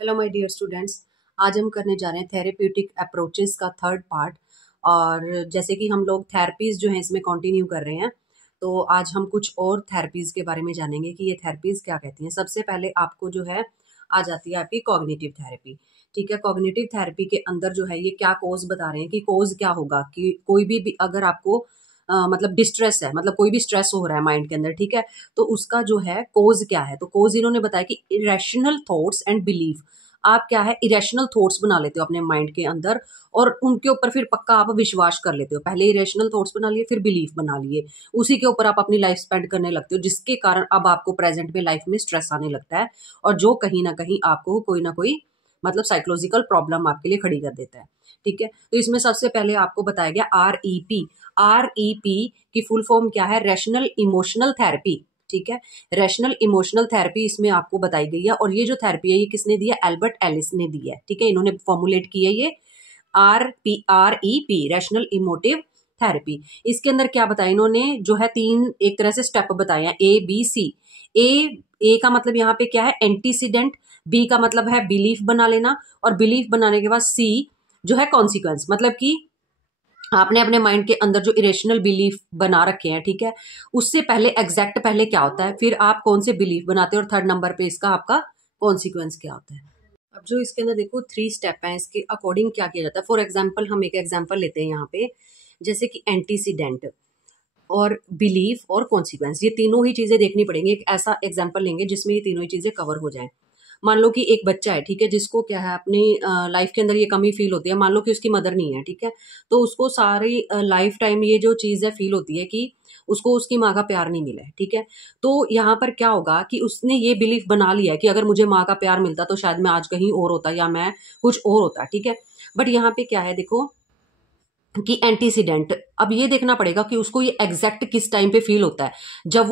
Hello my dear students. आज हम करने जा रहे हैं थेरेप्यूटिक अप्रोचेस का थर्ड पार्ट। और जैसे कि हम लोग थेरेपीज जो हैं इसमें कंटिन्यू कर रहे हैं, तो आज हम कुछ और थेरेपीज के बारे में जानेंगे कि ये थेरेपीज क्या कहती हैं। सबसे पहले आपको जो है आ जाती है आपकी कॉग्निटिव थेरेपी। ठीक है, कॉग्निटिव थेरेपी के अंदर जो है ये क्या कोज बता रहे हैं कि कोज क्या होगा कि कोई भी अगर आपको मतलब डिस्ट्रेस है, मतलब कोई भी स्ट्रेस हो रहा है माइंड के अंदर, ठीक है, तो उसका जो है कोज क्या है। तो कोज इन्होंने बताया कि इरेशनल थॉट्स एंड बिलीफ। आप क्या है इरेशनल थॉट्स बना लेते हो अपने माइंड के अंदर और उनके ऊपर फिर पक्का आप विश्वास कर लेते हो। पहले इरेशनल थॉट्स बना लिए, फिर बिलीफ बना लिए, उसी के ऊपर आप अपनी लाइफ स्पेंड करने लगते हो, जिसके कारण अब आपको प्रेजेंट में लाइफ में स्ट्रेस आने लगता है और जो कहीं ना कहीं आपको कोई ना कोई मतलब साइकोलॉजिकल प्रॉब्लम आपके लिए खड़ी कर देता है। ठीक है, तो इसमें सबसे पहले आपको बताया गया REP। REP की फुल फॉर्म क्या है? Rational emotional therapy. ठीक है, रैशनल इमोशनल थेरेपी इसमें आपको बताई गई है। और ये जो थेरेपी है ये किसने दी है? एल्बर्ट एलिस ने दी है। ठीक है, इन्होंने फॉर्मुलेट की है ये REP, रैशनल इमोटिव थेरेपी। इसके अंदर क्या बताया इन्होंने? जो है तीन एक तरह से स्टेप बताए हैं, ABC। ए का मतलब यहाँ पे क्या है? एंटीसीडेंट। बी का मतलब है बिलीफ बना लेना, और बिलीफ बनाने के बाद सी जो है कॉन्सिक्वेंस। मतलब कि आपने अपने माइंड के अंदर जो इरेशनल बिलीफ बना रखे हैं, ठीक है, उससे पहले एग्जैक्ट पहले क्या होता है, फिर आप कौन से बिलीफ बनाते हैं, और थर्ड नंबर पे इसका आपका कॉन्सिक्वेंस क्या होता है। अब जो इसके अंदर देखो 3 स्टेप हैं, इसके अकॉर्डिंग क्या किया जाता है। फॉर एग्जाम्पल हम एक एग्जाम्पल लेते हैं यहाँ पे, जैसे कि एंटीसीडेंट और बिलीफ और कॉन्सिक्वेंस, ये तीनों ही चीजें देखनी पड़ेंगी। एक ऐसा एग्जाम्पल लेंगे जिसमें ये तीनों ही चीजें कवर हो जाए। मान लो कि एक बच्चा है, ठीक है, जिसको क्या है अपनी लाइफ के अंदर ये कमी फील होती है। मान लो कि उसकी मदर नहीं है, ठीक है, तो उसको सारी लाइफ टाइम ये जो चीज है फील होती है कि उसको उसकी माँ का प्यार नहीं मिला है। ठीक है, तो यहाँ पर क्या होगा कि उसने ये बिलीफ बना लिया है कि अगर मुझे माँ का प्यार मिलता तो शायद मैं आज कहीं और होता या मैं कुछ और होता। ठीक है, बट यहाँ पे क्या है देखो कि एंटीसीडेंट, अब ये देखना पड़ेगा कि उसको ये एग्जैक्ट किस टाइम पे फील होता है। जब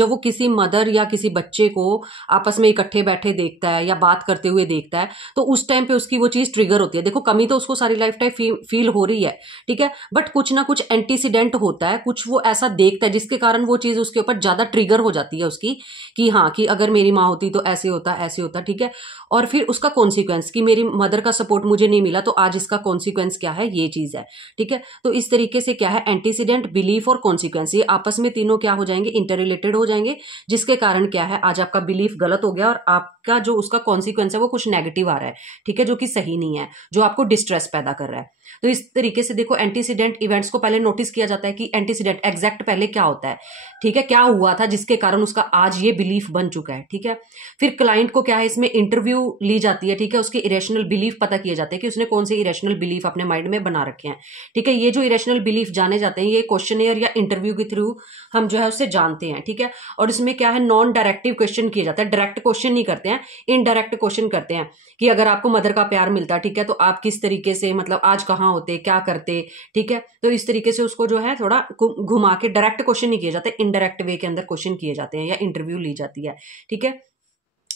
वो किसी मदर या किसी बच्चे को आपस में इकट्ठे बैठे देखता है या बात करते हुए देखता है, तो उस टाइम पे उसकी वो चीज ट्रिगर होती है। देखो कमी तो उसको सारी लाइफ टाइम फील हो रही है, ठीक है, बट कुछ ना कुछ एंटीसीडेंट होता है, कुछ वो ऐसा देखता है जिसके कारण वो चीज उसके ऊपर ज्यादा ट्रिगर हो जाती है उसकी, कि हाँ कि अगर मेरी माँ होती तो ऐसे होता ऐसे होता। ठीक है, और फिर उसका कॉन्सिक्वेंस कि मेरी मदर का सपोर्ट मुझे नहीं मिला, तो आज इसका कॉन्सिक्वेंस क्या है, ये चीज है। ठीक है, तो इस तरीके से क्या है एंटीसीडेंट, बिलीफ और कॉन्सिक्वेंस, ये आपस में तीनों क्या हो जाएंगे, इंटर रिलेटेड हो जाएंगे, जिसके कारण क्या है आज आपका बिलीफ गलत हो गया और आपका जो उसका कॉन्सिक्वेंस है वो कुछ नेगेटिव आ रहा है। ठीक है, जो कि सही नहीं है, जो आपको डिस्ट्रेस पैदा कर रहा है। तो इस तरीके से देखो एंटीसीडेंट इवेंट्स को पहले नोटिस किया जाता है कि एंटीसीडेंट एग्जैक्ट पहले क्या होता है। ठीक है, क्या हुआ था जिसके कारण उसका आज ये बिलीफ बन चुका है। ठीक है, फिर क्लाइंट को क्या है इसमें इंटरव्यू ली जाती है। ठीक है, उसके इरेशनल बिलीफ पता किए जाते हैं कि उसने कौन से इरेशनल बिलीफ अपने माइंड में बना रखे हैं। ठीक है, ये जो इरेशनल बिलीफ जाने जाते हैं ये क्वेश्चनेयर या इंटरव्यू के थ्रू हम जो है उससे जानते हैं। ठीक है, और इसमें क्या है नॉन डायरेक्टिव क्वेश्चन किए जाते हैं, डायरेक्ट क्वेश्चन नहीं करते हैं, इनडायरेक्ट क्वेश्चन करते हैं कि अगर आपको मदर का प्यार मिलता, ठीक है, तो आप किस तरीके से मतलब आज कहाँ होते, क्या करते। ठीक है, तो इस तरीके से उसको जो है थोड़ा घुमा के, डायरेक्ट क्वेश्चन नहीं किए जाते, इनडायरेक्ट वे के अंदर क्वेश्चन किए जाते हैं या इंटरव्यू ली जाती है। ठीक है,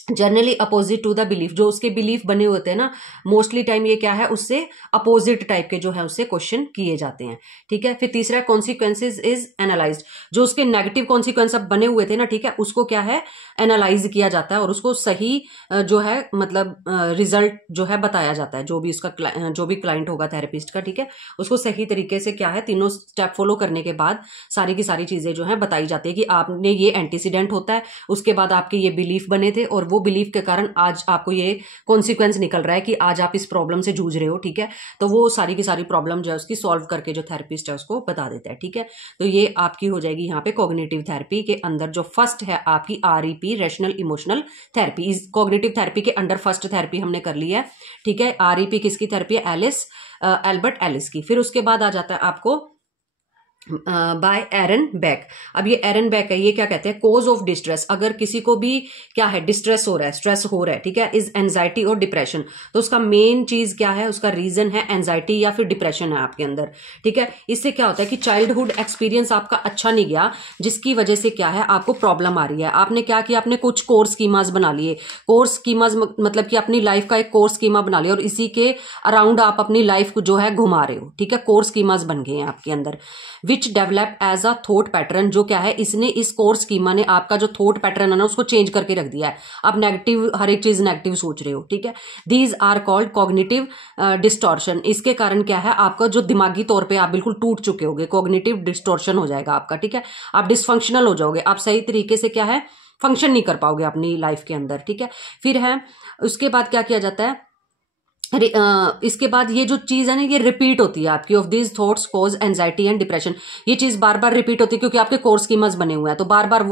generally opposite to the belief, जो उसके बिलीफ बने होते हैं ना, मोस्टली टाइम ये क्या है उससे अपोजिट टाइप के जो है उससे क्वेश्चन किए जाते हैं। ठीक है, फिर तीसरा कॉन्सिक्वेंसेज इज एनालाइज्ड, जो उसके नेगेटिव कॉन्सिक्वेंस अब बने हुए थे ना, ठीक है, उसको क्या है एनालाइज किया जाता है और उसको सही जो है मतलब रिजल्ट जो है बताया जाता है, जो भी उसका जो भी क्लाइंट होगा थेरेपिस्ट का। ठीक है, उसको सही तरीके से क्या है तीनों स्टेप फॉलो करने के बाद सारी की सारी चीजें जो है बताई जाती है कि आपने ये एंटीसीडेंट होता है, उसके बाद आपके ये बिलीफ बने थे और वो बिलीफ के कारण आज आपको ये कॉन्सिक्वेंस निकल रहा है कि आज आप इस प्रॉब्लम से जूझ रहे हो। ठीक है, तो वो सारी की सारी प्रॉब्लम जो है उसकी सॉल्व करके जो थेरेपिस्ट है उसको बता देता है। ठीक है, तो ये आपकी हो जाएगी यहाँ पे कॉग्निटिव थेरेपी के अंदर जो फर्स्ट है आपकी REP, रैशनल इमोशनल थेरेपी। इस कॉग्निटिव थेरेपी के अंडर फर्स्ट थेरेपी हमने कर ली है। ठीक है, REP किसकी थेरेपी है? एल्बर्ट एलिस की। फिर उसके बाद आ जाता है आपको बाय एरन बैक। अब ये एरन बैक है, ये क्या कहते हैं कोज ऑफ डिस्ट्रेस। अगर किसी को भी क्या है डिस्ट्रेस हो रहा है, स्ट्रेस हो रहा है, ठीक है, इज एंजाइटी और डिप्रेशन, तो उसका मेन चीज क्या है, उसका रीजन है एंजाइटी या फिर डिप्रेशन है आपके अंदर। ठीक है, इससे क्या होता है कि चाइल्डहुड एक्सपीरियंस आपका अच्छा नहीं गया, जिसकी वजह से क्या है आपको प्रॉब्लम आ रही है। आपने क्या किया, आपने कुछ कोर्स स्कीमास बना लिए। कोर्स स्कीमास मतलब कि अपनी लाइफ का एक कोर्स स्कीमा बना लिया और इसी के अराउंड आप अपनी लाइफ को जो है घुमा रहे हो। ठीक है, कोर्स स्कीमास बन गए हैं आपके अंदर, which develop as a thought pattern, जो क्या है, इसने इस कोर स्कीमा ने आपका जो थॉट पैटर्न है ना उसको चेंज करके रख दिया है। आप नेगेटिव, हर एक चीज नेगेटिव सोच रहे हो, ठीक है। These are called cognitive distortion. इसके कारण क्या है, आपका जो दिमागी तौर पे आप बिल्कुल टूट चुके होगे, कॉग्निटिव डिस्टॉर्शन हो जाएगा आपका, ठीक है। आप डिसफंक्शनल हो जाओगे, आप सही तरीके से क्या है फंक्शन नहीं कर पाओगे अपनी लाइफ के अंदर, ठीक है। फिर है उसके बाद क्या किया जाता है, इसके बाद ये जो चीज है ना ये रिपीट होती है आपकी, of these thoughts cause anxiety and depression. ये चीज बार बार रिपीट होती है क्योंकि आपके कोर स्कीमास बने हुए हैं, तो बार बार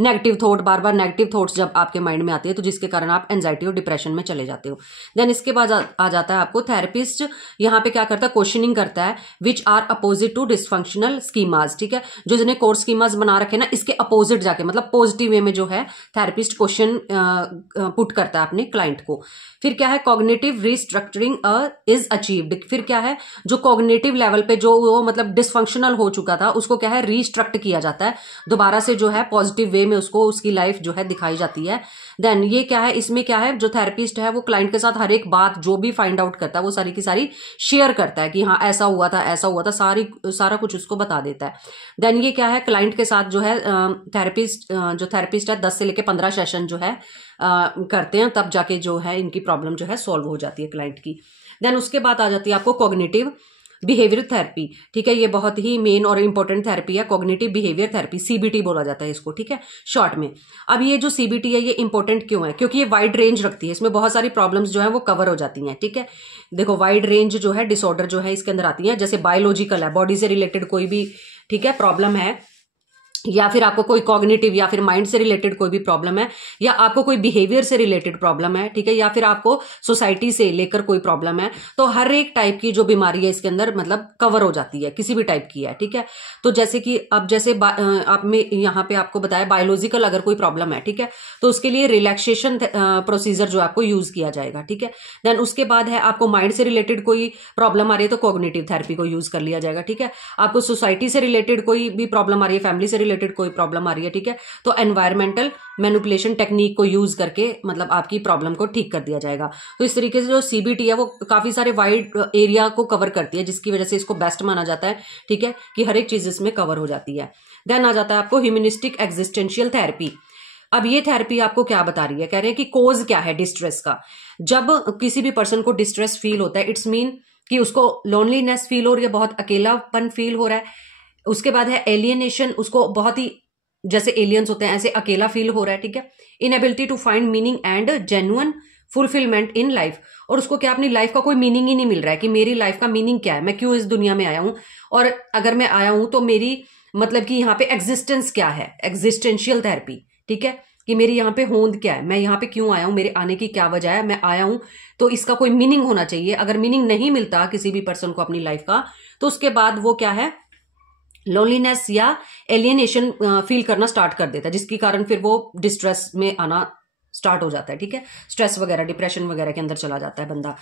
नेगेटिव थॉट, बार बार नेगेटिव थॉट्स जब आपके माइंड में आती है तो जिसके कारण आप एंजाइटी और डिप्रेशन में चले जाते हो। देन इसके बाद आ जाता है आपको थेरेपिस्ट यहाँ पे क्या करता है, क्वेश्चनिंग करता है which are opposite to dysfunctional schemas, ठीक है। जो जिन्हें कोर स्कीमास बना रखे ना इसके अपोजिट जाके, मतलब पॉजिटिव वे में जो है थेरेपिस्ट क्वेश्चन पुट करता है अपने क्लाइंट को। फिर क्या है, कॉग्निटिव रिस्ट्रक्चरिंग इज अचीव्ड। फिर क्या है, जो कॉग्निटिव लेवल पे जो वो मतलब डिसफंक्शनल हो चुका था उसको क्या है रिस्ट्रक्ट किया जाता है, दोबारा से जो है पॉजिटिव वे में उसको उसकी लाइफ जो है दिखाई जाती है। देन ये क्या है, इसमें क्या है, जो थेरेपिस्ट है वो क्लाइंट के साथ हर एक बात जो भी फाइंड आउट करता है वो सारी की सारी शेयर करता है कि हाँ ऐसा हुआ था, ऐसा हुआ था, सारा कुछ उसको बता देता है। देन ये क्या है, क्लाइंट के साथ जो है थेरेपिस्ट है 10 से लेकर 15 सेशन जो है करते हैं, तब जाके जो है इनकी प्रॉब्लम जो है सॉल्व हो जाती है क्लाइंट की। देन उसके बाद आ जाती है आपको कॉग्निटिव बिहेवियर थेरेपी, ठीक है। ये बहुत ही मेन और इंपॉर्टेंट थेरेपी है, कॉग्निटिव बिहेवियर थेरेपी, सीबीटी बोला जाता है इसको, ठीक है, शॉर्ट में। अब ये जो सीबीटी है ये इंपॉर्टेंट क्यों है, क्योंकि ये वाइड रेंज रखती है, इसमें बहुत सारी प्रॉब्लम्स जो है वो कवर हो जाती हैं, ठीक है। देखो वाइड रेंज जो है डिसऑर्डर जो है इसके अंदर आती है, जैसे बायोलॉजिकल है, बॉडी से रिलेटेड कोई भी, ठीक है, प्रॉब्लम है, या फिर आपको कोई कॉग्निटिव या फिर माइंड से रिलेटेड कोई भी प्रॉब्लम है, या आपको कोई बिहेवियर से रिलेटेड प्रॉब्लम है, ठीक है, या फिर आपको सोसाइटी से लेकर कोई प्रॉब्लम है, तो हर एक टाइप की जो बीमारी है इसके अंदर मतलब कवर हो जाती है, किसी भी टाइप की है, ठीक है। तो जैसे कि अब जैसे आप में यहाँ पे आपको बताया बायोलॉजिकल अगर कोई प्रॉब्लम है, ठीक है, तो उसके लिए रिलैक्सेशन प्रोसीजर जो आपको यूज किया जाएगा, ठीक है। देन उसके बाद है आपको माइंड से रिलेटेड कोई प्रॉब्लम आ रही है तो कॉग्निटिव थेरेपी को यूज कर लिया जाएगा, ठीक है। आपको सोसाइटी से रिलेटेड कोई भी प्रॉब्लम आ रही है, फैमिली से रिलेटेड कोई प्रॉब्लम आ रही है, ठीक है, तो एनवायरमेंटल मैनिपुलेशन टेक्निक को यूज करके मतलब आपकी प्रॉब्लम को ठीक कर दिया जाएगा। तो इस तरीके से जो सीबीटी है वो काफी सारे वाइड एरिया को कवर करती है, जिसकी वजह से इसको बेस्ट माना जाता है, ठीक है, कि हर एक चीज इसमें कवर हो जाती है। देन आ जाता है आपको ह्यूमनिस्टिक एग्जिस्टेंशियल थेरेपी। अब ये थेरेपी आपको क्या बता रही है, कह रहे हैं कि कोज क्या है डिस्ट्रेस का। जब किसी भी पर्सन को डिस्ट्रेस फील होता है, इट्स मीन कि उसको लोनलीनेस फील हो रही है, बहुत अकेलापन फील हो रहा है। उसके बाद है एलियनेशन, उसको बहुत ही जैसे एलियंस होते हैं ऐसे अकेला फील हो रहा है, ठीक है। Inability to find meaning and genuine fulfilment in life, और उसको क्या अपनी लाइफ का कोई मीनिंग ही नहीं मिल रहा है कि मेरी लाइफ का मीनिंग क्या है, मैं क्यों इस दुनिया में आया हूं, और अगर मैं आया हूं तो मेरी मतलब कि यहाँ पे एग्जिस्टेंस क्या है, एग्जिस्टेंशियल थेरेपी, ठीक है, कि मेरी यहाँ पे होंद क्या है, मैं यहाँ पे क्यों आया हूं, मेरे आने की क्या वजह है, मैं आया हूं तो इसका कोई मीनिंग होना चाहिए। अगर मीनिंग नहीं मिलता किसी भी पर्सन को अपनी लाइफ का, तो उसके बाद वो क्या है लोनलीनेस या एलियनेशन फील करना स्टार्ट कर देता है, जिसके कारण फिर वो डिस्ट्रेस में आना स्टार्ट हो जाता है, ठीक है, स्ट्रेस वगैरह डिप्रेशन वगैरह के अंदर चला जाता है बंदा।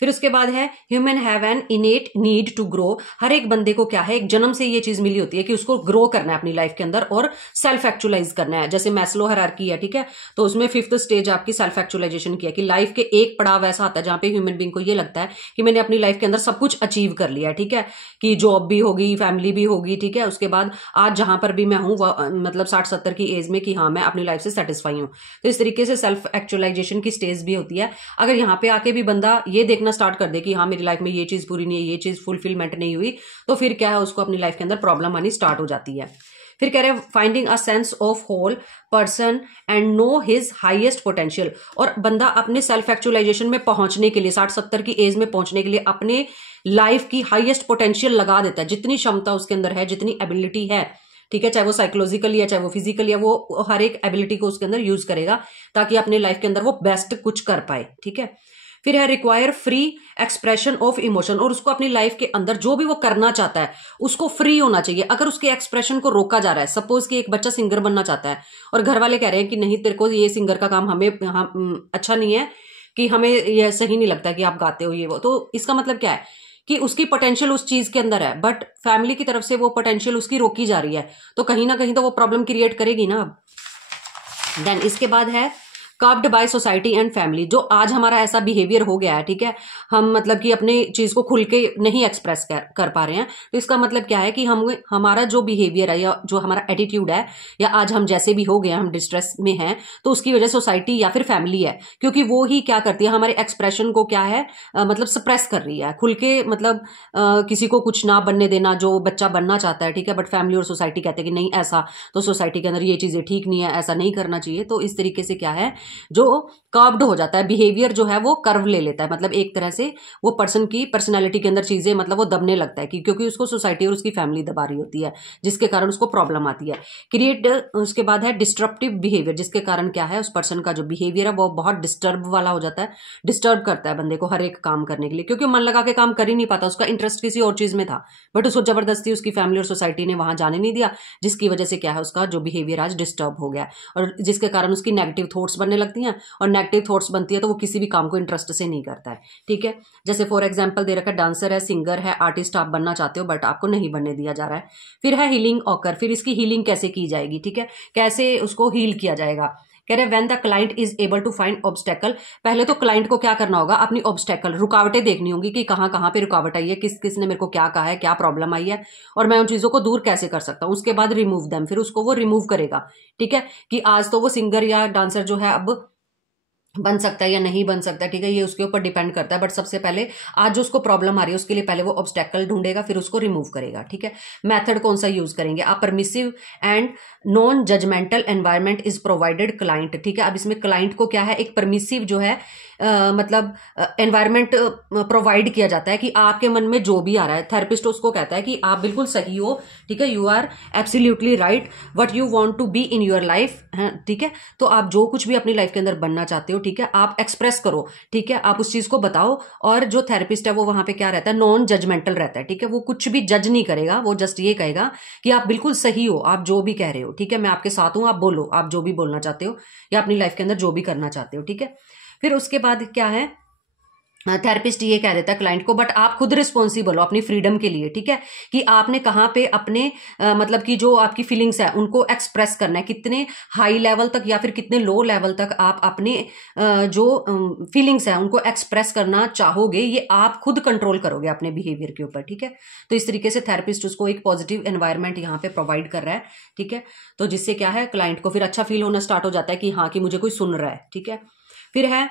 फिर उसके बाद है human have an innate need to grow. हर एक बंदे को क्या है, एक जन्म से ये चीज मिली होती है कि उसको ग्रो करना है अपनी लाइफ के अंदर और सेल्फ एक्चुअलाइज करना है। जैसे मैस्लो हायरार्की है, ठीक है, तो उसमें 5th स्टेज आपकी सेल्फ एक्चुअलाइजेशन की है कि लाइफ के एक पड़ाव ऐसा आता है जहां पे ह्यूमन बींग को ये लगता है कि मैंने अपनी लाइफ के अंदर सब कुछ अचीव कर लिया है, ठीक है, कि जॉब भी होगी, फैमिली भी होगी, ठीक है। उसके बाद आज जहां पर भी मैं हूं मतलब 60-70 की एज में कि हाँ मैं अपनी लाइफ से सेटिस्फाई हूं, तो इस तरीके से सेल्फ एक्चुअलाइजेशन की स्टेज भी होती है। अगर यहाँ पे आके भी बंदा ये देखना स्टार्ट कर दे कि हाँ मेरी लाइफ में ये चीज पूरी नहीं है, ये चीज फुलफिलमेंट नहीं हुई, तो फिर क्या है उसको अपनी लाइफ के अंदर प्रॉब्लम आनी स्टार्ट हो जाती है। फिर कह रहे हैं finding a sense of whole person and know his highest potential. और बंदा अपने सेल्फ एक्चुअलाइजेशन में पहुंचने के लिए 60-70 की एज में पहुंचने के लिए अपने लाइफ की हाईएस्ट पोटेंशियल लगा देता है, जितनी क्षमता उसके अंदर है, जितनी एबिलिटी है, ठीक है, चाहे वो साइकोलॉजिकली है चाहे वो फिजिकली है, वो हर एक एबिलिटी को उसके अंदर यूज करेगा ताकि अपने लाइफ के अंदर वो बेस्ट कुछ कर पाए, ठीक है। फिर है require free expression of emotion, और उसको अपनी लाइफ के अंदर जो भी वो करना चाहता है उसको फ्री होना चाहिए। अगर उसके एक्सप्रेशन को रोका जा रहा है, सपोज कि एक बच्चा सिंगर बनना चाहता है और घर वाले कह रहे हैं कि नहीं तेरे को ये सिंगर का काम हमें अच्छा नहीं है, कि हमें यह सही नहीं लगता कि आप गाते हो ये वो, तो इसका मतलब क्या है कि उसकी पोटेंशियल उस चीज के अंदर है, बट फैमिली की तरफ से वो पोटेंशियल उसकी रोकी जा रही है, तो कहीं ना कहीं तो वो प्रॉब्लम क्रिएट करेगी ना। देन इसके बाद है curved by society and family. जो आज हमारा ऐसा बिहेवियर हो गया है, ठीक है, हम मतलब कि अपने चीज को खुल के नहीं एक्सप्रेस कर पा रहे हैं, तो इसका मतलब क्या है कि हम हमारा जो बिहेवियर है या जो हमारा एटीट्यूड है, या आज हम जैसे भी हो गए हम डिस्ट्रेस में हैं, तो उसकी वजह सोसाइटी या फिर फैमिली है, क्योंकि वो ही क्या करती है, हमारे एक्सप्रेशन को क्या है मतलब सप्रेस कर रही है, खुल के मतलब किसी को कुछ ना बनने देना जो बच्चा बनना चाहता है, ठीक है, बट फैमिली और सोसाइटी कहते हैं कि नहीं, ऐसा तो सोसाइटी के अंदर ये चीजें ठीक नहीं है, ऐसा नहीं करना चाहिए। तो इस तरीके से क्या है, जो कर्व्ड हो जाता है बिहेवियर, जो है वो कर्व ले लेता है, मतलब एक तरह से वो पर्सन की पर्सनैलिटी के अंदर चीजें मतलब वो दबने लगता है, क्योंकि उसको सोसाइटी और उसकी फैमिली दबा रही होती है, जिसके कारण उसको प्रॉब्लम आती है। क्रिएट, उसके बाद है डिस्ट्रप्टिव बिहेवियर, जिसके कारण क्या है, उस पर्सन का जो बिहेवियर है वो बहुत डिस्टर्ब वाला हो जाता है, डिस्टर्ब करता है बंदे को हर एक काम करने के लिए, क्योंकि मन लगा के काम कर ही नहीं पाता, उसका इंटरेस्ट किसी और चीज में था, बट उसको जबरदस्ती उसकी फैमिली और सोसाइटी ने वहां जाने नहीं दिया, जिसकी वजह से क्या है, उसका जो बिहेवियर आज डिस्टर्ब हो गया, और जिसके कारण उसकी नेगेटिव थॉट्स बनने लगती हैं, और नेगेटिव थॉट्स बनती है तो वो किसी भी काम को इंटरेस्ट से नहीं करता है, ठीक है। जैसे फॉर एग्जांपल दे रखा है, डांसर है, सिंगर है, आर्टिस्ट आप बनना चाहते हो, बट आपको नहीं बनने दिया जा रहा है। फिर है हीलिंग ऑकर, फिर इसकी हीलिंग कैसे की जाएगी, ठीक है, कैसे उसको हील किया जाएगा। कह रहे when the client is able to find obstacle, पहले तो क्लाइंट को क्या करना होगा, अपनी ऑब्स्टेकल, रुकावटें देखनी होंगी कि कहाँ कहाँ पे रुकावट आई है, किस किस ने मेरे को क्या कहा है, क्या प्रॉब्लम आई है, और मैं उन चीजों को दूर कैसे कर सकता हूँ। उसके बाद रिमूव देम, फिर उसको वो रिमूव करेगा, ठीक है, कि आज तो वो सिंगर या डांसर जो है अब बन सकता है या नहीं बन सकता, ठीक है, ये उसके ऊपर डिपेंड करता है, बट सबसे पहले आज जो उसको प्रॉब्लम आ रही है उसके लिए पहले वो ऑब्स्टेकल ढूंढेगा, फिर उसको रिमूव करेगा, ठीक है। मेथड कौन सा यूज करेंगे आप, permissive and non judgmental environment is provided client, ठीक है। अब इसमें क्लाइंट को क्या है, एक परमिसिव जो है मतलब एनवायरनमेंट प्रोवाइड किया जाता है कि आपके मन में जो भी आ रहा है, थेरेपिस्ट उसको कहता है कि आप बिल्कुल सही हो, ठीक है, you are absolutely right what you want to be in your life, ठीक है। तो आप जो कुछ भी अपनी लाइफ के अंदर बनना चाहते हो, ठीक है, आप एक्सप्रेस करो, ठीक है, आप उस चीज को बताओ, और जो थेरेपिस्ट है वो वहां पे क्या रहता है, नॉन जजमेंटल रहता है, ठीक है, वो कुछ भी जज नहीं करेगा, वो जस्ट ये कहेगा कि आप बिल्कुल सही हो, आप जो भी कह रहे हो, ठीक है, मैं आपके साथ हूं, आप बोलो, आप जो भी बोलना चाहते हो या अपनी लाइफ के अंदर जो भी करना चाहते हो, ठीक है। फिर उसके बाद क्या है, थेरेपिस्ट ये कह देता है क्लाइंट को, बट आप खुद रिस्पॉन्सिबल हो अपनी फ्रीडम के लिए, ठीक है, कि आपने कहाँ पे अपने मतलब कि जो आपकी फीलिंग्स है उनको एक्सप्रेस करना है, कितने हाई लेवल तक या फिर कितने लो लेवल तक आप अपने जो फीलिंग्स है उनको एक्सप्रेस करना चाहोगे, ये आप खुद कंट्रोल करोगे अपने बिहेवियर के ऊपर, ठीक है। तो इस तरीके से थेरेपिस्ट उसको एक पॉजिटिव एनवायरनमेंट यहाँ पे प्रोवाइड कर रहा है, ठीक है। तो जिससे क्या है, क्लाइंट को फिर अच्छा फील होना स्टार्ट हो जाता है कि हाँ, कि मुझे कोई सुन रहा है, ठीक है। फिर है,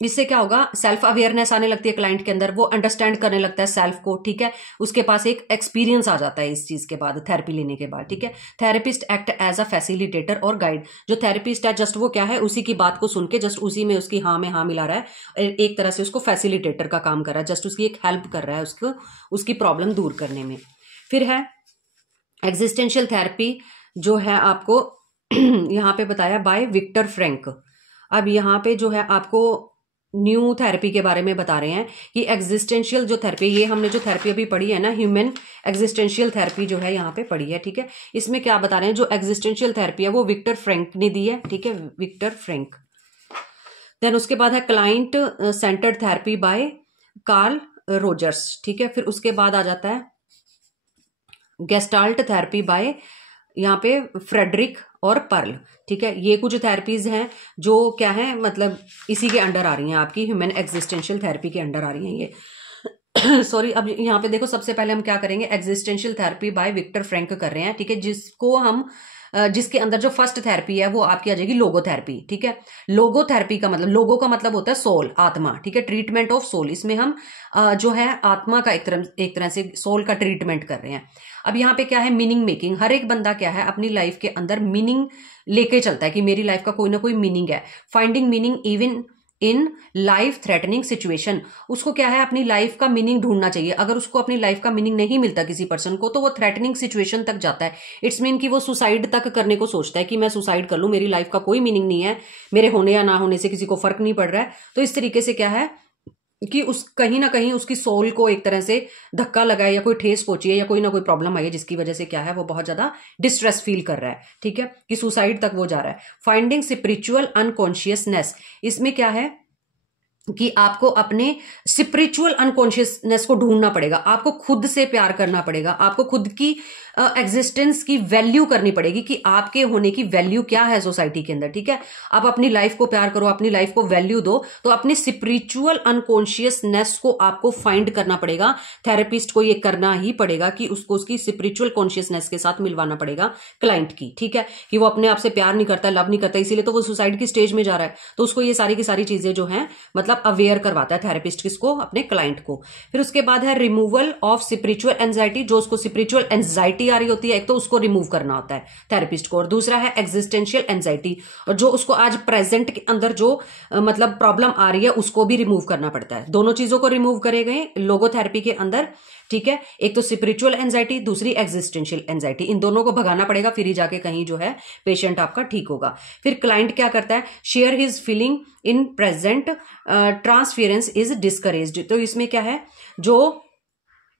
इससे क्या होगा, सेल्फ अवेयरनेस आने लगती है क्लाइंट के अंदर, वो अंडरस्टैंड करने लगता है सेल्फ को, ठीक है, उसके पास एक एक्सपीरियंस आ जाता है इस चीज के बाद, थेरेपी लेने के बाद, ठीक है। Therapist act as a facilitator और गाइड, जो थेरेपिस्ट है जस्ट वो क्या है, उसी की बात को सुन के जस्ट उसी में उसकी हाँ में हाँ मिला रहा है, एक तरह से उसको फैसिलिटेटर का काम कर रहा है, जस्ट उसकी एक हेल्प कर रहा है उसको, उसकी प्रॉब्लम दूर करने में। फिर है एग्जिस्टेंशियल थेरेपी, जो है आपको यहाँ पे बताया बाय विक्टर फ्रैंक। अब यहाँ पे जो है आपको न्यू थेरेपी के बारे में बता रहे हैं कि एग्जिस्टेंशियल जो थेरेपी, ये हमने जो थेरेपी अभी पढ़ी है ना, ह्यूमन एग्जिस्टेंशियल थेरेपी जो है यहाँ पे पढ़ी है, ठीक है। इसमें क्या बता रहे हैं, जो एग्जिस्टेंशियल थेरेपी है वो विक्टर फ्रैंक ने दी है, ठीक है, विक्टर फ्रैंक। देन उसके बाद है client centred therapy by Carl Rogers, ठीक है। फिर उसके बाद आ जाता है गेस्टाल्ट थेरेपी बाय यहाँ पे फ्रेडरिक और पर्ल, ठीक है। ये कुछ थेरेपीज हैं जो क्या है, मतलब इसी के अंडर आ रही हैं, आपकी ह्यूमन एग्जिस्टेंशियल थेरेपी के अंडर आ रही हैं ये सॉरी। अब यहाँ पे देखो, सबसे पहले हम क्या करेंगे, existential therapy by Viktor Frankl कर रहे हैं, ठीक है, जिसको हम जिसके अंदर जो फर्स्ट थेरेपी है वो आपकी आ जाएगी लोगोथेरेपी, ठीक है। लोगोथेरेपी का मतलब, लोगो का मतलब होता है सोल, आत्मा, ठीक है, ट्रीटमेंट ऑफ सोल, इसमें हम जो है आत्मा का एक तरह से सोल का ट्रीटमेंट कर रहे हैं। अब यहाँ पे क्या है, मीनिंग मेकिंग, हर एक बंदा क्या है अपनी लाइफ के अंदर मीनिंग लेके चलता है कि मेरी लाइफ का कोई ना कोई मीनिंग है, finding meaning even in life threatening situation, उसको क्या है अपनी लाइफ का मीनिंग ढूंढना चाहिए। अगर उसको अपनी लाइफ का मीनिंग नहीं मिलता किसी पर्सन को, तो वो थ्रेटनिंग सिचुएशन तक जाता है। इट्स मीन कि वो सुसाइड तक करने को सोचता है कि मैं सुसाइड कर लूं, मेरी लाइफ का कोई मीनिंग नहीं है, मेरे होने या ना होने से किसी को फर्क नहीं पड़ रहा है। तो इस तरीके से क्या है कि उस कहीं ना कहीं उसकी सोल को एक तरह से धक्का लगा है या कोई ठेस पहुंची है या कोई ना कोई प्रॉब्लम आई है, जिसकी वजह से क्या है वो बहुत ज्यादा डिस्ट्रेस फील कर रहा है, ठीक है, कि सुसाइड तक वो जा रहा है। फाइंडिंग स्पिरिचुअल अनकॉन्शियसनेस, इसमें क्या है कि आपको अपने स्पिरिचुअल अनकॉन्शियसनेस को ढूंढना पड़ेगा, आपको खुद से प्यार करना पड़ेगा, आपको खुद की एग्जिस्टेंस की वैल्यू करनी पड़ेगी कि आपके होने की वैल्यू क्या है सोसाइटी के अंदर। ठीक है, आप अपनी लाइफ को प्यार करो, अपनी लाइफ को वैल्यू दो, तो अपनी स्पिरिचुअल अनकॉन्शियसनेस को आपको फाइंड करना पड़ेगा। थेरेपिस्ट को ये करना ही पड़ेगा कि उसको उसकी स्पिरिचुअल कॉन्शियसनेस के साथ मिलवाना पड़ेगा क्लाइंट की। ठीक है, कि वो अपने आप से प्यार नहीं करता, लव नहीं करता, इसीलिए तो वो सुसाइड की स्टेज में जा रहा है। तो उसको ये सारी की सारी चीजें जो है मतलब अवेयर करवाता है थेरेपिस्ट किसको, अपने क्लाइंट को। फिर उसके बाद है रिमूवल ऑफ स्पिरिचुअल एंजाइटी, जो उसको स्पिरिचुअल एंजाइटी आ रही होती है, एक तो उसको रिमूव करना होता है थेरेपिस्ट को, और दूसरा है एग्जिस्टेंशियल एंजाइटी, और जो उसको आज प्रेजेंट के अंदर जो मतलब प्रॉब्लम आ रही है उसको भी रिमूव करना पड़ता है। दोनों चीजों को रिमूव करे गए लोगोथेरेपी के अंदर। ठीक है, एक तो स्पिरिचुअल एंजाइटी, दूसरी एग्जिस्टेंशियल एंजाइटी, इन दोनों को भगाना पड़ेगा, फिर ही जाके कहीं जो है पेशेंट आपका ठीक होगा। फिर क्लाइंट क्या करता है, share his feeling in present, transference is discouraged. तो इसमें क्या है, जो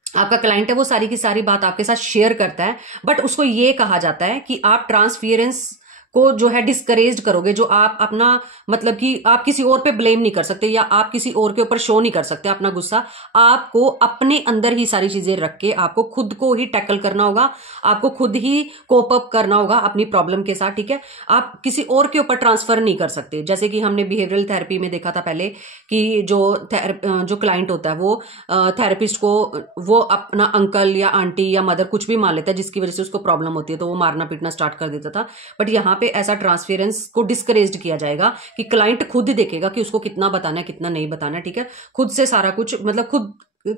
आपका क्लाइंट है वो सारी की सारी बात आपके साथ शेयर करता है, बट उसको ये कहा जाता है कि आप ट्रांसफेरेंस को जो है डिस्करेज करोगे, जो आप अपना मतलब कि आप किसी और पे ब्लेम नहीं कर सकते, या आप किसी और के ऊपर शो नहीं कर सकते अपना गुस्सा। आपको अपने अंदर ही सारी चीजें रख के आपको खुद को ही टैकल करना होगा, आपको खुद ही कोप अप करना होगा अपनी प्रॉब्लम के साथ। ठीक है, आप किसी और के ऊपर ट्रांसफर नहीं कर सकते। जैसे कि हमने बिहेवियरल थेरेपी में देखा था पहले कि जो क्लाइंट होता है वो थेरेपिस्ट को वो अपना अंकल या आंटी या मदर कुछ भी मान लेता है, जिसकी वजह से उसको प्रॉब्लम होती है, तो वो मारना पीटना स्टार्ट कर देता था। बट यहाँ पे ऐसा ट्रांसफेरेंस को डिस्करेज्ड किया जाएगा कि क्लाइंट खुद देखेगा कि उसको कितना बताना है कितना नहीं बताना है। ठीक है, खुद से सारा कुछ मतलब खुद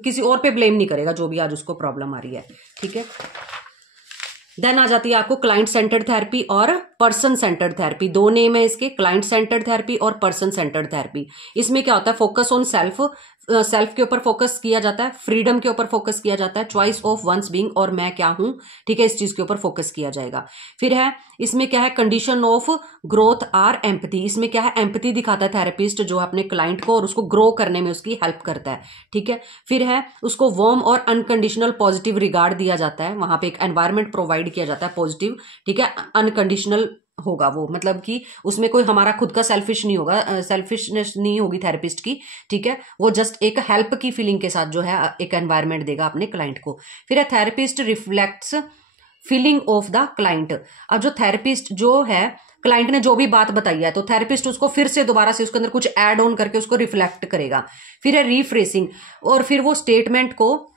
किसी और पे ब्लेम नहीं करेगा जो भी आज उसको प्रॉब्लम आ रही है। ठीक है, देन आ जाती है आपको क्लाइंट सेंटर्ड थेरेपी और पर्सन सेंटर्ड थेरेपी। दो नेम है इसके, क्लाइंट सेंटर्ड थेरेपी और पर्सन सेंटर्ड थेरेपी। इसमें क्या होता है, फोकस ऑन सेल्फ के ऊपर फोकस किया जाता है, फ्रीडम के ऊपर फोकस किया जाता है, चॉइस ऑफ वंस बीइंग, और मैं क्या हूं। ठीक है, इस चीज के ऊपर फोकस किया जाएगा। फिर है इसमें क्या है, condition of growth are empathy. इसमें क्या है, एम्पैथी दिखाता है थेरेपिस्ट जो अपने क्लाइंट को, और उसको ग्रो करने में उसकी हेल्प करता है। ठीक है, फिर है उसको वार्म और अनकंडीशनल पॉजिटिव रिगार्ड दिया जाता है, वहां पे एक एनवायरमेंट प्रोवाइड किया जाता है पॉजिटिव। ठीक है, अनकंडीशनल होगा वो, मतलब कि उसमें कोई हमारा खुद का सेल्फिश नहीं होगा, सेल्फिशनेस नहीं होगी थेरेपिस्ट की। ठीक है, वो जस्ट एक हेल्प की फीलिंग के साथ जो है एक एनवायरनमेंट देगा अपने क्लाइंट को। फिर है therapist reflects feeling of the client. अब जो थेरेपिस्ट जो है, क्लाइंट ने जो भी बात बताई है तो थेरेपिस्ट उसको फिर से दोबारा से उसके अंदर कुछ ऐड ऑन करके उसको रिफ्लेक्ट करेगा। फिर है रीफ्रेसिंग, और फिर वो स्टेटमेंट को,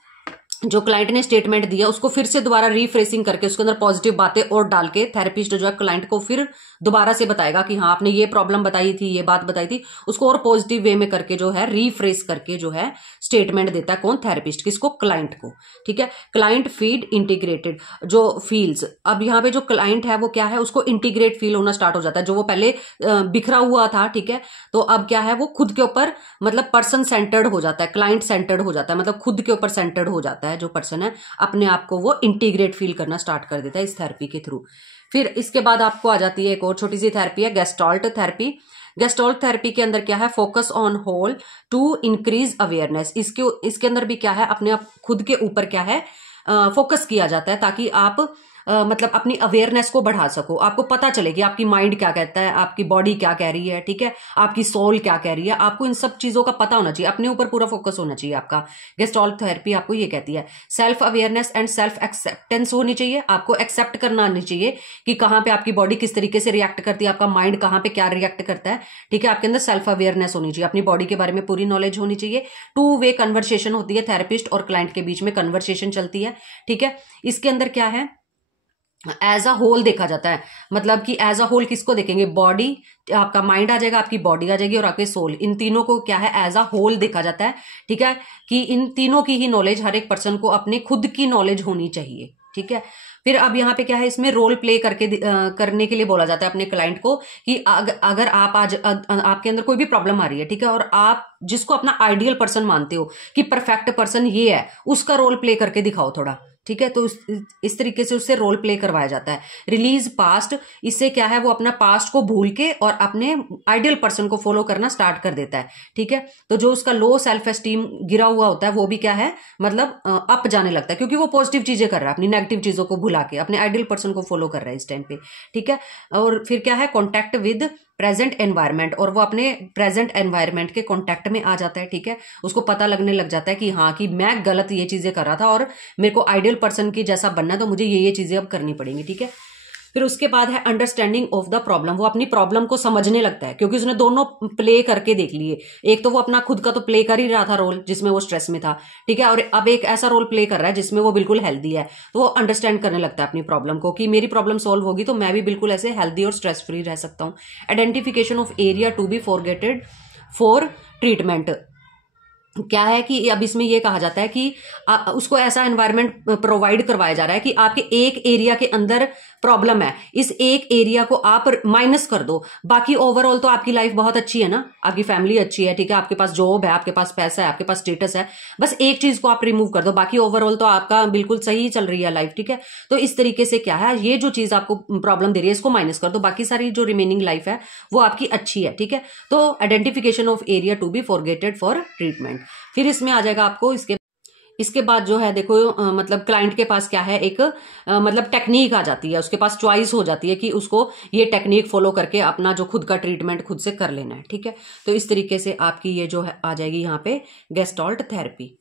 जो क्लाइंट ने स्टेटमेंट दिया उसको फिर से दोबारा रीफ्रेसिंग करके उसके अंदर पॉजिटिव बातें और डाल के थेरेपिस्ट जो है क्लाइंट को फिर दोबारा से बताएगा कि हाँ आपने ये प्रॉब्लम बताई थी, ये बात बताई थी, उसको और पॉजिटिव वे में करके जो है रीफ्रेस करके जो है स्टेटमेंट देता है। कौन, थेरेपिस्ट, किसको, क्लाइंट को। ठीक है, क्लाइंट फीड इंटीग्रेटेड, जो फील्स, अब यहाँ पे जो क्लाइंट है वो क्या है, उसको इंटीग्रेट फील होना स्टार्ट हो जाता है। जो वो पहले बिखरा हुआ था, ठीक है, तो अब क्या है, वो खुद के ऊपर मतलब पर्सन सेंटर्ड हो जाता है, क्लाइंट सेंटर्ड हो जाता है, मतलब खुद के ऊपर सेंटर्ड हो जाता है। जो पर्सन है अपने आप को वो इंटीग्रेट फील करना स्टार्ट कर देता है इस थेरेपी के थ्रू। फिर इसके बाद आपको आ जाती है एक और छोटी सी थेरेपी है, गेस्टाल्ट थेरेपी। गेस्टाल्ट थेरेपी के अंदर क्या है, focus on whole to increase awareness. इसके अंदर भी क्या है, अपने आप खुद के ऊपर क्या है फोकस किया जाता है, ताकि आप मतलब अपनी अवेयरनेस को बढ़ा सको, आपको पता चले कि आपकी माइंड क्या कहता है, आपकी बॉडी क्या कह रही है, ठीक है, आपकी सोल क्या कह रही है, आपको इन सब चीजों का पता होना चाहिए, अपने ऊपर पूरा फोकस होना चाहिए आपका। गेस्टाल्ट थेरेपी आपको ये कहती है self awareness and self acceptance होनी चाहिए, आपको एक्सेप्ट करना आनी चाहिए कि कहाँ पे आपकी बॉडी किस तरीके से रिएक्ट करती है, आपका माइंड कहाँ पे क्या रिएक्ट करता है। ठीक है, आपके अंदर सेल्फ अवेयरनेस होनी चाहिए, अपनी बॉडी के बारे में पूरी नॉलेज होनी चाहिए। टू वे कन्वर्सेशन होती है, थेरेपिस्ट और क्लाइंट के बीच में कन्वर्सेशन चलती है। ठीक है, इसके अंदर क्या है, एज अ होल देखा जाता है, मतलब कि एज अ होल किसको देखेंगे, बॉडी, आपका माइंड आ जाएगा, आपकी बॉडी आ जाएगी और आपके सोल, इन तीनों को क्या है एज अ होल देखा जाता है। ठीक है, कि इन तीनों की ही नॉलेज हर एक पर्सन को अपने खुद की नॉलेज होनी चाहिए। ठीक है, फिर अब यहाँ पे क्या है, इसमें रोल प्ले करने के लिए बोला जाता है अपने क्लाइंट को कि अगर आप आज आपके अंदर कोई भी प्रॉब्लम आ रही है, ठीक है, और आप जिसको अपना आइडियल पर्सन मानते हो कि परफेक्ट पर्सन ये है, उसका रोल प्ले करके दिखाओ थोड़ा। ठीक है, तो इस तरीके से उससे रोल प्ले करवाया जाता है। रिलीज पास्ट, इससे क्या है, वो अपना पास्ट को भूल के और अपने आइडियल पर्सन को फॉलो करना स्टार्ट कर देता है। ठीक है, तो जो उसका लो सेल्फ एस्टीम गिरा हुआ होता है वो भी क्या है, मतलब अप जाने लगता है, क्योंकि वो पॉजिटिव चीजें कर रहा है, अपनी नेगेटिव चीजों को भुला के अपने आइडियल पर्सन को फॉलो कर रहा है इस टाइम पे। ठीक है, और फिर क्या है, कॉन्टैक्ट विद प्रेजेंट एनवायरनमेंट, और वो अपने प्रेजेंट एनवायरनमेंट के कांटेक्ट में आ जाता है, ठीक है। उसको पता लगने लग जाता है कि हाँ, कि मैं गलत ये चीजें कर रहा था और मेरे को आइडियल पर्सन की जैसा बनना है, तो मुझे ये चीजें अब करनी पड़ेंगी, ठीक है। फिर उसके बाद है अंडरस्टैंडिंग ऑफ द प्रॉब्लम। वो अपनी प्रॉब्लम को समझने लगता है, क्योंकि उसने दोनों प्ले करके देख लिए। एक तो वो अपना खुद का तो प्ले कर ही रहा था रोल, जिसमें वो स्ट्रेस में था, ठीक है, और अब एक ऐसा रोल प्ले कर रहा है जिसमें वो बिल्कुल हेल्दी है। तो वो अंडरस्टैंड करने लगता है अपनी प्रॉब्लम को, कि मेरी प्रॉब्लम सॉल्व होगी तो मैं भी बिल्कुल ऐसे हेल्दी और स्ट्रेस फ्री रह सकता हूँ। Identification of area to be forgeted for treatment. क्या है कि अब इसमें ये कहा जाता है कि उसको ऐसा एनवायरनमेंट प्रोवाइड करवाया जा रहा है कि आपके एक एरिया के अंदर प्रॉब्लम है, इस एक एरिया को आप माइनस कर दो, बाकी ओवरऑल तो आपकी लाइफ बहुत अच्छी है ना, आपकी फैमिली अच्छी है, ठीक है, आपके पास जॉब है, आपके पास पैसा है, आपके पास स्टेटस है, बस एक चीज को आप रिमूव कर दो, बाकी ओवरऑल तो आपका बिल्कुल सही चल रही है लाइफ, ठीक है। तो इस तरीके से क्या है, ये जो चीज आपको प्रॉब्लम दे रही है इसको माइनस कर दो, बाकी सारी जो रिमेनिंग लाइफ है वो आपकी अच्छी है, ठीक है। तो identification of area to be forgeted for treatment. फिर इसमें आ जाएगा आपको इसके बाद जो है देखो, मतलब क्लाइंट के पास क्या है, एक मतलब टेक्निक आ जाती है, उसके पास चॉइस हो जाती है कि उसको ये टेक्निक फॉलो करके अपना जो खुद का ट्रीटमेंट खुद से कर लेना है, ठीक है। तो इस तरीके से आपकी ये जो है आ जाएगी यहाँ पे गेस्टॉल्ट थेरेपी।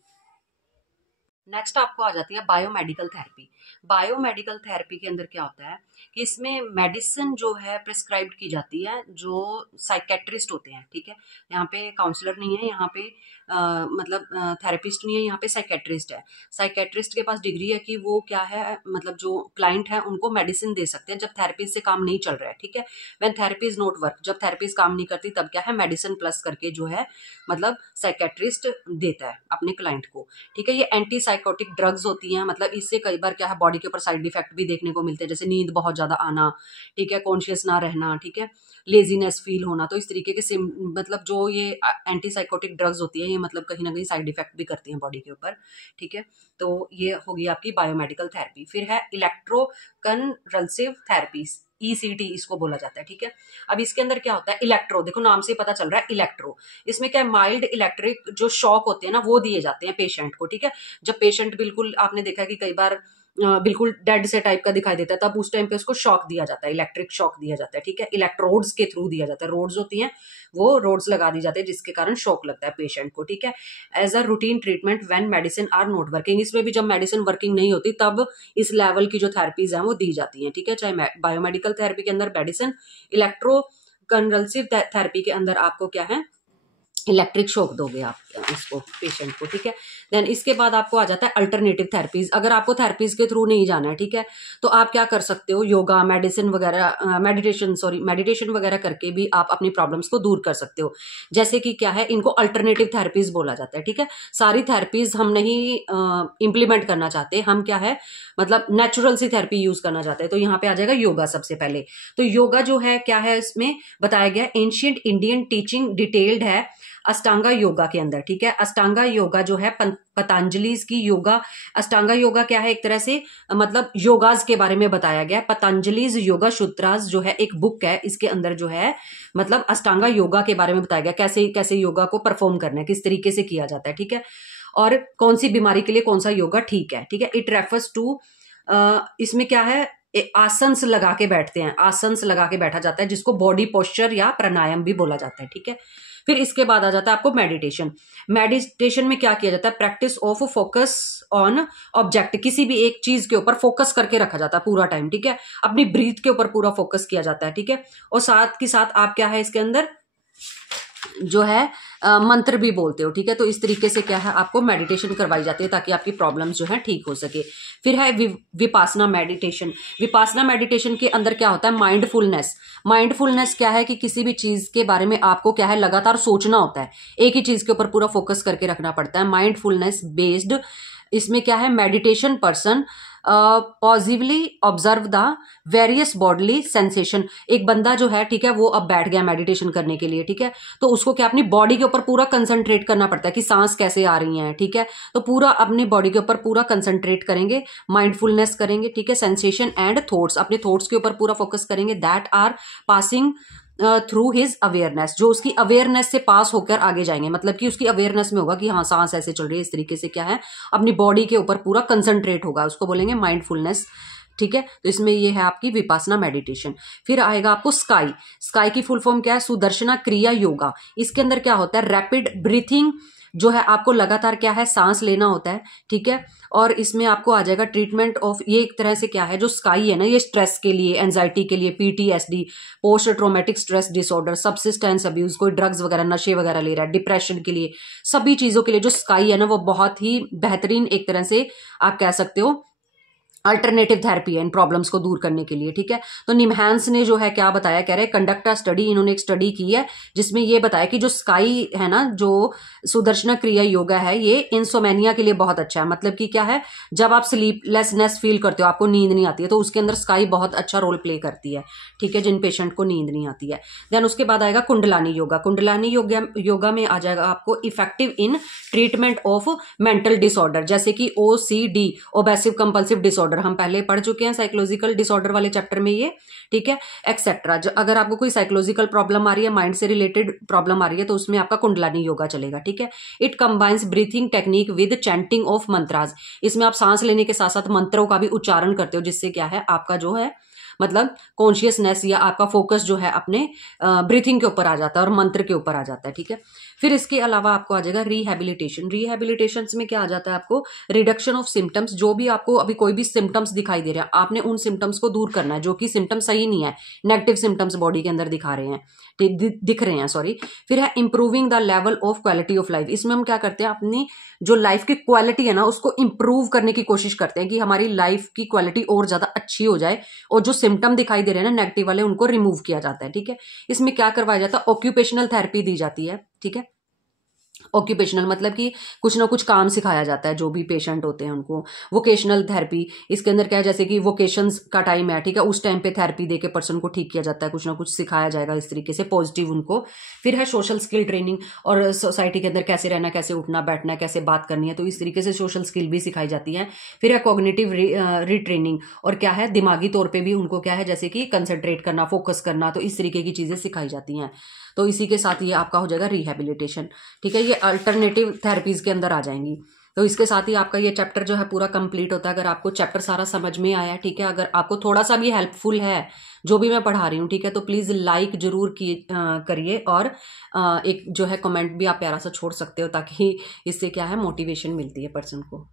नेक्स्ट आपको आ जाती है बायोमेडिकल थेरेपी। बायोमेडिकल थेरेपी के अंदर क्या होता है कि इसमें मेडिसिन जो है प्रिस्क्राइब की जाती है जो साइकेट्रिस्ट होते हैं, ठीक है। यहाँ पे काउंसलर नहीं है, यहाँ पे मतलब थेरेपिस्ट नहीं है, यहाँ पे साइकेट्रिस्ट है। साइकेट्रिस्ट के पास डिग्री है कि वो क्या है, मतलब जो क्लाइंट है उनको मेडिसिन दे सकते हैं जब थेरेपी से काम नहीं चल रहा है, ठीक है। When therapy is not work, जब थेरेपी काम नहीं करती तब क्या है, मेडिसिन प्लस करके जो है मतलब साइकेट्रिस्ट देता है अपने क्लाइंट को, ठीक है। ये एंटी साइकोटिक ड्रग्स होती हैं, मतलब इससे कई बार क्या है बॉडी के ऊपर साइड इफेक्ट भी देखने को मिलते हैं, जैसे नींद बहुत ज्यादा आना, ठीक है, कॉन्शियस ना रहना, ठीक है, लेजीनेस फील होना। तो इस तरीके के मतलब जो ये एंटी साइकोटिक ड्रग्स होती है ये मतलब कहीं ना कहीं साइड इफेक्ट भी करती हैं बॉडी के ऊपर, ठीक है। तो ये होगी आपकी बायोमेडिकल थेरेपी। फिर है इलेक्ट्रोकन्वल्सिव थेरेपी, ECT इसको बोला जाता है, ठीक है। अब इसके अंदर क्या होता है, इलेक्ट्रो, देखो नाम से ही पता चल रहा है इलेक्ट्रो। इसमें क्या है, माइल्ड इलेक्ट्रिक जो शॉक होते हैं ना वो दिए जाते हैं पेशेंट को, ठीक है। जब पेशेंट बिल्कुल, आपने देखा है कि कई बार बिल्कुल डेड से टाइप का दिखाई देता है, तब उस टाइम पे उसको शॉक दिया जाता है, इलेक्ट्रिक शॉक दिया जाता है, ठीक है। इलेक्ट्रोड्स के थ्रू दिया जाता है, रोड्स होती हैं वो रोड्स लगा दी जाती है जिसके कारण शॉक लगता है पेशेंट को, ठीक है। As a routine treatment when medicine are not working, इसमें भी जब मेडिसिन वर्किंग नहीं होती तब इस लेवल की जो थेरेपीज हैं वो दी जाती हैं, ठीक है। चाहे बायोमेडिकल थेरेपी के अंदर मेडिसिन, इलेक्ट्रो कन्वल्सिव थेरेपी के अंदर आपको क्या है, इलेक्ट्रिक शॉक दोगे आप इसको पेशेंट को, ठीक है। देन इसके बाद आपको आ जाता है अल्टरनेटिव थेरेपीज। अगर आपको थेरेपीज के थ्रू नहीं जाना है, ठीक है, तो आप क्या कर सकते हो, योगा, मेडिसिन वगैरह, मेडिटेशन वगैरह करके भी आप अपनी प्रॉब्लम्स को दूर कर सकते हो। जैसे कि क्या है, इनको अल्टरनेटिव थेरेपीज बोला जाता है, ठीक है। सारी थेरेपीज हम नहीं इंप्लीमेंट करना चाहते, हम क्या है मतलब नेचुरल सी थेरेपी यूज करना चाहते हैं। तो यहाँ पे आ जाएगा योगा सबसे पहले। तो योगा जो है क्या है, इसमें बताया गया एंशिएंट इंडियन टीचिंग डिटेल्ड है अष्टांगा योगा के अंदर, ठीक है। अष्टांगा योगा जो है पतंजलि की योगा, अष्टांगा योगा क्या है, एक तरह से मतलब योगाज के बारे में बताया गया। पतंजलि योगा सूत्रास जो है एक बुक है, इसके अंदर जो है मतलब अष्टांगा योगा के बारे में बताया गया, कैसे कैसे योगा को परफॉर्म करना है, किस तरीके से किया जाता है, ठीक है, और कौन सी बीमारी के लिए कौन सा योगा ठीक है, ठीक है। इट रेफर्स टू, इसमें क्या है, आसन्स लगा के बैठते हैं, आसन्स लगा के बैठा जाता है जिसको बॉडी पोस्चर या प्राणायाम भी बोला जाता है, ठीक है। फिर इसके बाद आ जाता है आपको मेडिटेशन। मेडिटेशन में क्या किया जाता है, practice of focus on object, किसी भी एक चीज के ऊपर फोकस करके रखा जाता है पूरा टाइम, ठीक है। अपनी ब्रीथ के ऊपर पूरा फोकस किया जाता है, ठीक है। और साथ के साथ आप क्या है इसके अंदर जो है मंत्र भी बोलते हो, ठीक है। तो इस तरीके से क्या है आपको मेडिटेशन करवाई जाती है ताकि आपकी प्रॉब्लम्स जो है ठीक हो सके। फिर है विपासना मेडिटेशन। विपासना मेडिटेशन के अंदर क्या होता है, माइंडफुलनेस। माइंडफुलनेस क्या है कि किसी भी चीज के बारे में आपको क्या है लगातार सोचना होता है, एक ही चीज के ऊपर पूरा फोकस करके रखना पड़ता है। माइंडफुलनेस बेस्ड, इसमें क्या है, meditation person positively observe the various bodily sensation. एक बंदा जो है, ठीक है, वो अब बैठ गया मेडिटेशन करने के लिए, ठीक है, तो उसको क्या अपनी बॉडी के ऊपर पूरा कंसंट्रेट करना पड़ता है कि सांस कैसे आ रही है, ठीक है। तो पूरा अपनी बॉडी के ऊपर पूरा कंसंट्रेट करेंगे, माइंडफुलनेस करेंगे, ठीक है। सेंसेशन एंड थॉट्स, अपने थॉट्स के ऊपर पूरा फोकस करेंगे, that are passing through his awareness, जो उसकी अवेयरनेस से पास होकर आगे जाएंगे, मतलब कि उसकी अवेयरनेस में होगा कि हाँ सांस ऐसे चल रही है, इस तरीके से क्या है अपनी बॉडी के ऊपर पूरा कंसंट्रेट होगा, उसको बोलेंगे माइंडफुलनेस। ठीक है। तो इसमें ये है आपकी विपासना मेडिटेशन। फिर आएगा आपको स्काई। स्काई की फुल फॉर्म क्या है? सुदर्शना क्रिया योगा। इसके अंदर क्या होता है? रैपिड ब्रीथिंग जो है, आपको लगातार क्या है, सांस लेना होता है, ठीक है। और इसमें आपको आ जाएगा ट्रीटमेंट ऑफ, ये एक तरह से क्या है, जो स्काई है ना, ये स्ट्रेस के लिए, एंजाइटी के लिए, PTSD, post traumatic stress disorder, subsistence abuse, कोई ड्रग्स वगैरह, नशे वगैरह ले रहा है, डिप्रेशन के लिए, सभी चीजों के लिए जो स्काई है ना, वो बहुत ही बेहतरीन एक तरह से आप कह सकते हो अल्टरनेटिव थेरेपी है इन प्रॉब्लम्स को दूर करने के लिए, ठीक है। तो निमहांस ने जो है क्या बताया, कह रहे कंडक्ट अ स्टडी, इन्होंने एक स्टडी की है जिसमें ये बताया कि जो स्काई है ना, जो सुदर्शना क्रिया योगा है, ये इंसोमेनिया के लिए बहुत अच्छा है। मतलब कि क्या है, जब आप स्लीपलेसनेस फील करते हो, आपको नींद नहीं आती है, तो उसके अंदर स्काई बहुत अच्छा रोल प्ले करती है, ठीक है, जिन पेशेंट को नींद नहीं आती है। देन उसके बाद आएगा कुंडलानी योगा। कुंडलानी योगा में आ जाएगा आपको effective in treatment of mental disorder, जैसे कि ओसीडी, ओबेसिव कंपल्सिव डिसऑर्डर, हम पहले पढ़ चुके हैं साइकोलॉजिकल डिसऑर्डर वाले चैप्टर में ये, ठीक है, एक्सेट्रा। जो अगर आपको कोई साइकोलॉजिकल प्रॉब्लम आ रही है, माइंड से रिलेटेड प्रॉब्लम आ रही है, तो उसमें आपका कुंडलानी योगा चलेगा, ठीक है। It combines breathing technique with chanting of mantras. इसमें आप सांस लेने के साथ साथ मंत्रों का भी उच्चारण करते हो, जिससे क्या है, आपका जो है मतलब कॉन्शियसनेस या आपका फोकस जो है अपने ब्रीथिंग के ऊपर आ जाता है और मंत्र के ऊपर आ जाता है, ठीक है। फिर इसके अलावा आपको आ जाएगा रिहैबिलिटेशन। रिहैबिलिटेशन में क्या आ जाता है, आपको रिडक्शन ऑफ सिम्टम्स। जो भी आपको अभी कोई भी सिम्टम्स दिखाई दे रहे हैं, आपने उन सिम्टम्स को दूर करना है जो कि सिम्टम्स सही नहीं है, नेगेटिव सिम्टम्स बॉडी के अंदर दिखा रहे हैं, दिख रहे हैं, सॉरी। फिर है improving the level of quality of life. इसमें हम क्या करते हैं, अपनी जो लाइफ की क्वालिटी है ना, उसको इंप्रूव करने की कोशिश करते हैं कि हमारी लाइफ की क्वालिटी और ज्यादा अच्छी हो जाए, और जो सिम्टम दिखाई दे रहे हैं ना नेगेटिव वाले, उनको रिमूव किया जाता है, ठीक है। इसमें क्या करवाया जाता है, ऑक्यूपेशनल थेरेपी दी जाती है, ठीक है। ऑक्यूपेशनल मतलब कि कुछ ना कुछ काम सिखाया जाता है जो भी पेशेंट होते हैं उनको। वोकेशनल थेरेपी, इसके अंदर क्या है, जैसे कि वोकेशंस का टाइम है, ठीक है, उस टाइम पे थेरेपी देके पर्सन को ठीक किया जाता है, कुछ ना कुछ सिखाया जाएगा इस तरीके से पॉजिटिव उनको। फिर है सोशल स्किल ट्रेनिंग, और सोसाइटी के अंदर कैसे रहना, कैसे उठना बैठना, कैसे बात करनी है, तो इस तरीके से सोशल स्किल भी सिखाई जाती है। फिर है कॉग्निटिव रिट्रेनिंग, और क्या है, दिमागी तौर पर भी उनको क्या है, जैसे कि कंसंट्रेट करना, फोकस करना, तो इस तरीके की चीजें सिखाई जाती हैं। तो इसी के साथ ये आपका हो जाएगा रिहैबिलिटेशन, ठीक है। ये अल्टरनेटिव थेरेपीज के अंदर आ जाएंगी। तो इसके साथ ही आपका ये चैप्टर जो है पूरा कंप्लीट होता है। अगर आपको चैप्टर सारा समझ में आया, ठीक है, अगर आपको थोड़ा सा भी हेल्पफुल है जो भी मैं पढ़ा रही हूँ, ठीक है, तो प्लीज लाइक जरूर करिए, और एक जो है कमेंट भी आप प्यारा सा छोड़ सकते हो, ताकि इससे क्या है, मोटिवेशन मिलती है पर्सन को।